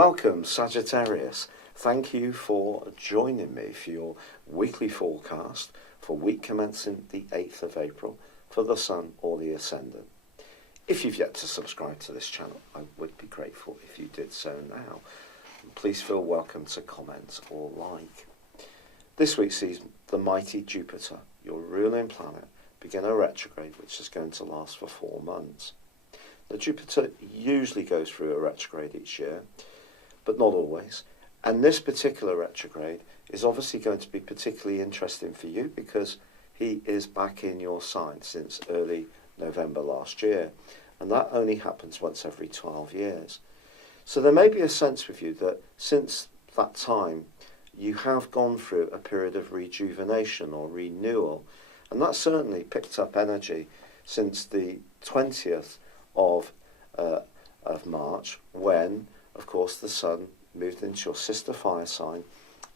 Welcome, Sagittarius. Thank you for joining me for your weekly forecast for week commencing the 8th of April for the Sun or the Ascendant. If you've yet to subscribe to this channel, I would be grateful if you did so now. Please feel welcome to comment or like. This week sees the mighty Jupiter, your ruling planet, begin a retrograde which is going to last for 4 months. Now, Jupiter usually goes through a retrograde each year, but not always. And this particular retrograde is obviously going to be particularly interesting for you because he is back in your sign since early November last year. And that only happens once every 12 years. So there may be a sense with you that since that time, you have gone through a period of rejuvenation or renewal. And that certainly picked up energy since the 20th of March, when, of course, the Sun moved into your sister fire sign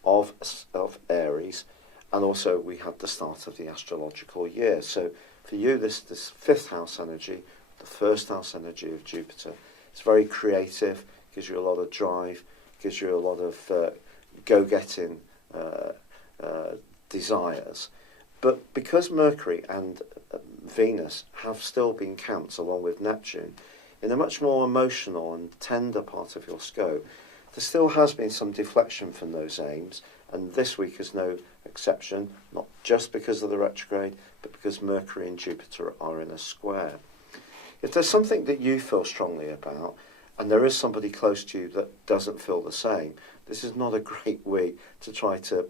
of Aries, and also we had the start of the astrological year. So for you, this 5th house energy, the 1st house energy of Jupiter, it's very creative, gives you a lot of drive, gives you a lot of go-getting desires. But because Mercury and Venus have still been camped along with Neptune in a much more emotional and tender part of your scope, there still has been some deflection from those aims, and this week is no exception, not just because of the retrograde, but because Mercury and Jupiter are in a square. If there's something that you feel strongly about, and there is somebody close to you that doesn't feel the same, this is not a great week to try to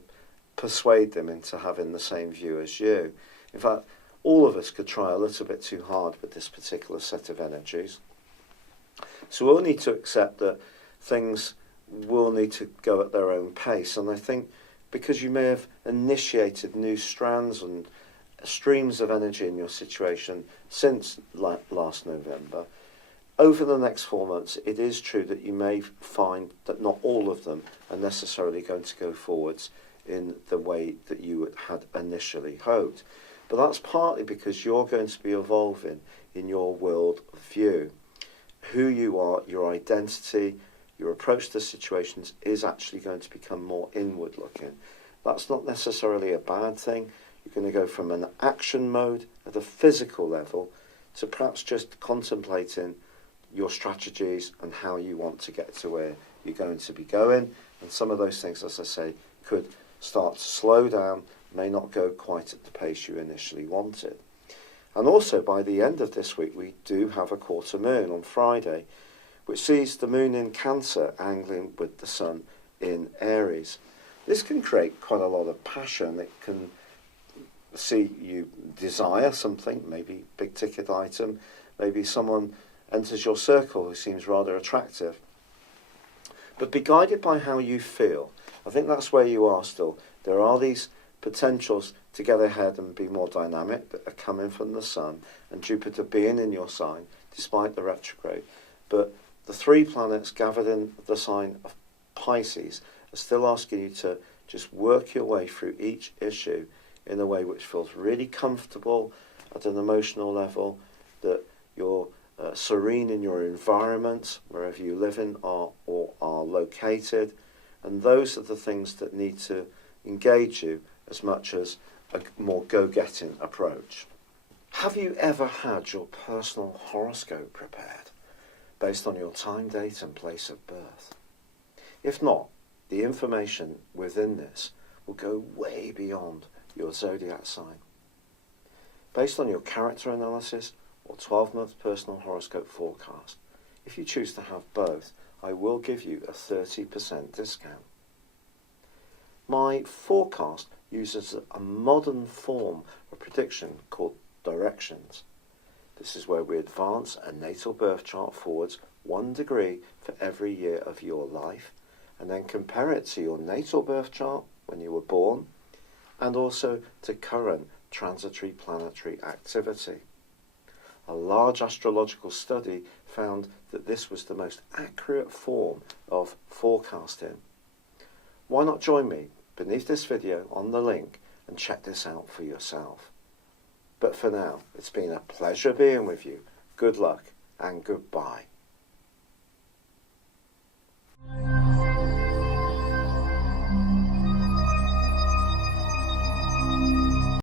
persuade them into having the same view as you. In fact, all of us could try a little bit too hard with this particular set of energies. So we'll need to accept that things will need to go at their own pace. And I think because you may have initiated new strands and streams of energy in your situation since last November, over the next 4 months, it is true that you may find that not all of them are necessarily going to go forwards in the way that you had initially hoped. But that's partly because you're going to be evolving in your world view. Who you are, your identity, your approach to situations is actually going to become more inward looking. That's not necessarily a bad thing. You're going to go from an action mode at a physical level to perhaps just contemplating your strategies and how you want to get to where you're going to be going. And some of those things, as I say, could start to slow down, may not go quite at the pace you initially wanted. And also by the end of this week, we do have a quarter moon on Friday, which sees the moon in Cancer angling with the Sun in Aries. This can create quite a lot of passion. It can see you desire something, maybe big ticket item, maybe someone enters your circle who seems rather attractive. But be guided by how you feel. I think that's where you are still. There are these potentials to get ahead and be more dynamic that are coming from the Sun and Jupiter being in your sign despite the retrograde. But the 3 planets gathered in the sign of Pisces are still asking you to just work your way through each issue in a way which feels really comfortable at an emotional level, that you're serene in your environment, wherever you live in or are located. And those are the things that need to engage you as much as a more go-getting approach. Have you ever had your personal horoscope prepared based on your time, date and place of birth? If not, the information within this will go way beyond your zodiac sign. Based on your character analysis or 12-month personal horoscope forecast, if you choose to have both, I will give you a 30% discount. My forecast uses a modern form of prediction called directions. This is where we advance a natal birth chart forwards 1 degree for every year of your life, and then compare it to your natal birth chart when you were born, and also to current transitory planetary activity. A large astrological study found that this was the most accurate form of forecasting. Why not join me beneath this video on the link and check this out for yourself? But for now, it's been a pleasure being with you. Good luck and goodbye.